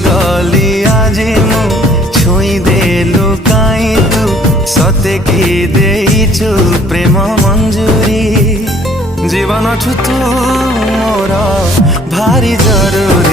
गली आज मु छुई देलु काई तू सते की देइछु प्रेम मंजूरी जीवन छु तू मोर भारी जरूरी।